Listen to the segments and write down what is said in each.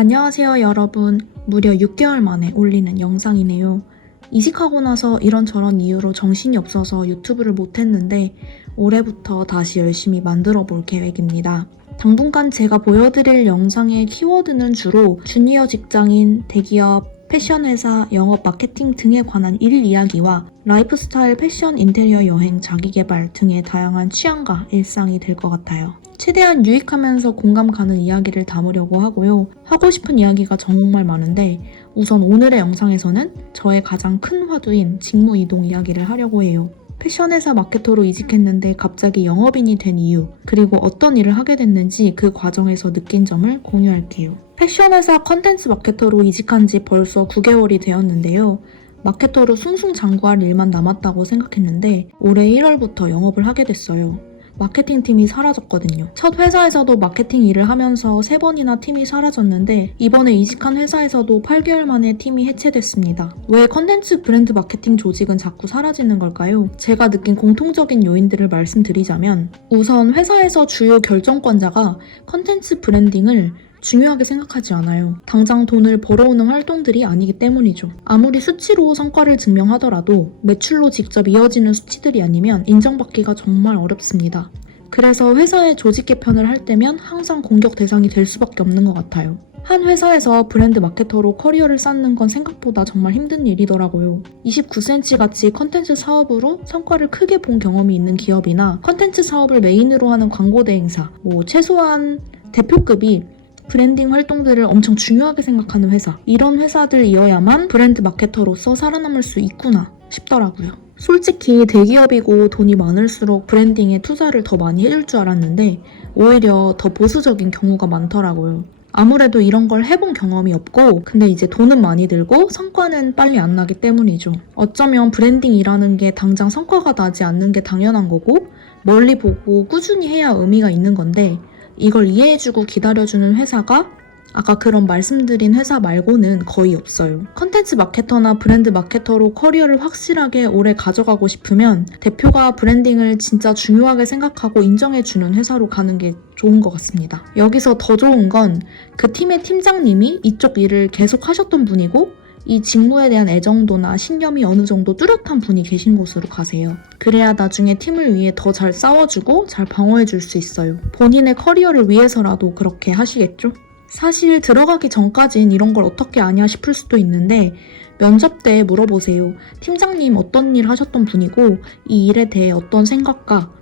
안녕하세요 여러분. 무려 6개월 만에 올리는 영상이네요. 이직하고 나서 이런저런 이유로 정신이 없어서 유튜브를 못했는데 올해부터 다시 열심히 만들어 볼 계획입니다. 당분간 제가 보여드릴 영상의 키워드는 주로 주니어 직장인, 대기업, 패션 회사, 영업, 마케팅 등에 관한 일 이야기와 라이프스타일, 패션, 인테리어, 여행, 자기개발 등의 다양한 취향과 일상이 될 것 같아요. 최대한 유익하면서 공감 가는 이야기를 담으려고 하고요. 하고 싶은 이야기가 정말 많은데 우선 오늘의 영상에서는 저의 가장 큰 화두인 직무 이동 이야기를 하려고 해요. 패션회사 마케터로 이직했는데 갑자기 영업인이 된 이유, 그리고 어떤 일을 하게 됐는지 그 과정에서 느낀 점을 공유할게요. 패션회사 컨텐츠 마케터로 이직한 지 벌써 9개월이 되었는데요. 마케터로 숭숭장구할 일만 남았다고 생각했는데 올해 1월부터 영업을 하게 됐어요. 마케팅 팀이 사라졌거든요. 첫 회사에서도 마케팅 일을 하면서 3번이나 팀이 사라졌는데 이번에 이직한 회사에서도 8개월 만에 팀이 해체됐습니다. 왜 컨텐츠 브랜드 마케팅 조직은 자꾸 사라지는 걸까요? 제가 느낀 공통적인 요인들을 말씀드리자면 우선 회사에서 주요 결정권자가 컨텐츠 브랜딩을 중요하게 생각하지 않아요. 당장 돈을 벌어오는 활동들이 아니기 때문이죠. 아무리 수치로 성과를 증명하더라도 매출로 직접 이어지는 수치들이 아니면 인정받기가 정말 어렵습니다. 그래서 회사의 조직 개편을 할 때면 항상 공격 대상이 될 수밖에 없는 것 같아요. 한 회사에서 브랜드 마케터로 커리어를 쌓는 건 생각보다 정말 힘든 일이더라고요. 29cm 같이 컨텐츠 사업으로 성과를 크게 본 경험이 있는 기업이나 컨텐츠 사업을 메인으로 하는 광고 대행사, 최소한 대표급이 브랜딩 활동들을 엄청 중요하게 생각하는 회사, 이런 회사들이어야만 브랜드 마케터로서 살아남을 수 있구나 싶더라고요. 솔직히 대기업이고 돈이 많을수록 브랜딩에 투자를 더 많이 해줄 줄 알았는데 오히려 더 보수적인 경우가 많더라고요. 아무래도 이런 걸 해본 경험이 없고 근데 이제 돈은 많이 들고 성과는 빨리 안 나기 때문이죠. 어쩌면 브랜딩이라는 게 당장 성과가 나지 않는 게 당연한 거고 멀리 보고 꾸준히 해야 의미가 있는 건데 이걸 이해해주고 기다려주는 회사가 아까 그런 말씀드린 회사 말고는 거의 없어요. 컨텐츠 마케터나 브랜드 마케터로 커리어를 확실하게 오래 가져가고 싶으면 대표가 브랜딩을 진짜 중요하게 생각하고 인정해주는 회사로 가는 게 좋은 것 같습니다. 여기서 더 좋은 건 그 팀의 팀장님이 이쪽 일을 계속 하셨던 분이고 이 직무에 대한 애정도나 신념이 어느 정도 뚜렷한 분이 계신 곳으로 가세요. 그래야 나중에 팀을 위해 더 잘 싸워주고 잘 방어해줄 수 있어요. 본인의 커리어를 위해서라도 그렇게 하시겠죠? 사실 들어가기 전까진 이런 걸 어떻게 아냐 싶을 수도 있는데 면접 때 물어보세요. 팀장님 어떤 일 하셨던 분이고 이 일에 대해 어떤 생각과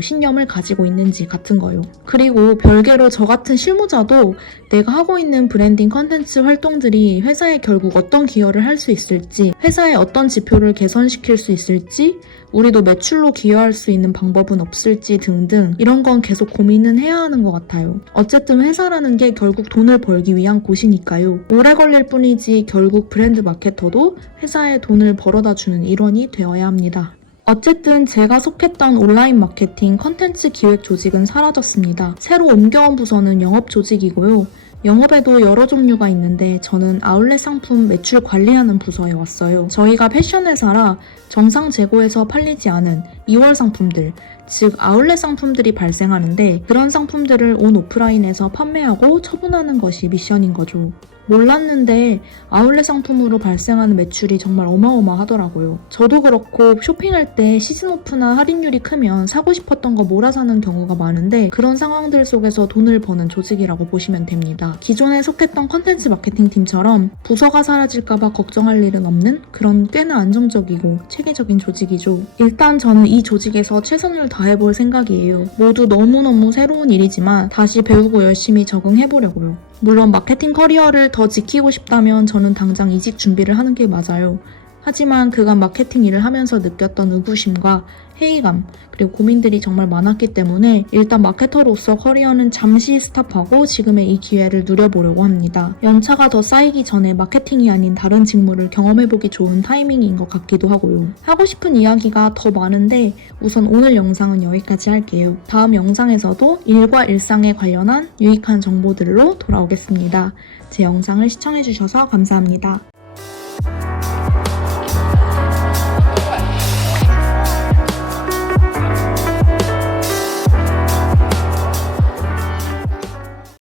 신념을 가지고 있는지 같은 거요. 그리고 별개로 저 같은 실무자도 내가 하고 있는 브랜딩 컨텐츠 활동들이 회사에 결국 어떤 기여를 할 수 있을지, 회사의 어떤 지표를 개선시킬 수 있을지, 우리도 매출로 기여할 수 있는 방법은 없을지 등등 이런 건 계속 고민은 해야 하는 것 같아요. 어쨌든 회사라는 게 결국 돈을 벌기 위한 곳이니까요. 오래 걸릴 뿐이지 결국 브랜드 마케터도 회사에 돈을 벌어다 주는 일원이 되어야 합니다. 어쨌든 제가 속했던 온라인 마케팅 컨텐츠 기획 조직은 사라졌습니다. 새로 옮겨온 부서는 영업 조직이고요. 영업에도 여러 종류가 있는데 저는 아울렛 상품 매출 관리하는 부서에 왔어요. 저희가 패션 회사라 정상 재고에서 팔리지 않은 2월 상품들, 즉 아울렛 상품들이 발생하는데 그런 상품들을 온 오프라인에서 판매하고 처분하는 것이 미션인 거죠. 몰랐는데 아울렛 상품으로 발생하는 매출이 정말 어마어마하더라고요. 저도 그렇고 쇼핑할 때 시즌 오프나 할인율이 크면 사고 싶었던 거 몰아 사는 경우가 많은데 그런 상황들 속에서 돈을 버는 조직이라고 보시면 됩니다. 기존에 속했던 컨텐츠 마케팅 팀처럼 부서가 사라질까봐 걱정할 일은 없는 그런 꽤나 안정적이고 체계적인 조직이죠. 일단 저는 이 조직에서 최선을 다해볼 생각이에요. 모두 너무너무 새로운 일이지만 다시 배우고 열심히 적응해보려고요. 물론 마케팅 커리어를 더 지키고 싶다면 저는 당장 이직 준비를 하는 게 맞아요. 하지만 그간 마케팅 일을 하면서 느꼈던 의구심과 회의감 그리고 고민들이 정말 많았기 때문에 일단 마케터로서 커리어는 잠시 스탑하고 지금의 이 기회를 누려보려고 합니다. 연차가 더 쌓이기 전에 마케팅이 아닌 다른 직무를 경험해보기 좋은 타이밍인 것 같기도 하고요. 하고 싶은 이야기가 더 많은데 우선 오늘 영상은 여기까지 할게요. 다음 영상에서도 일과 일상에 관련한 유익한 정보들로 돌아오겠습니다. 제 영상을 시청해주셔서 감사합니다.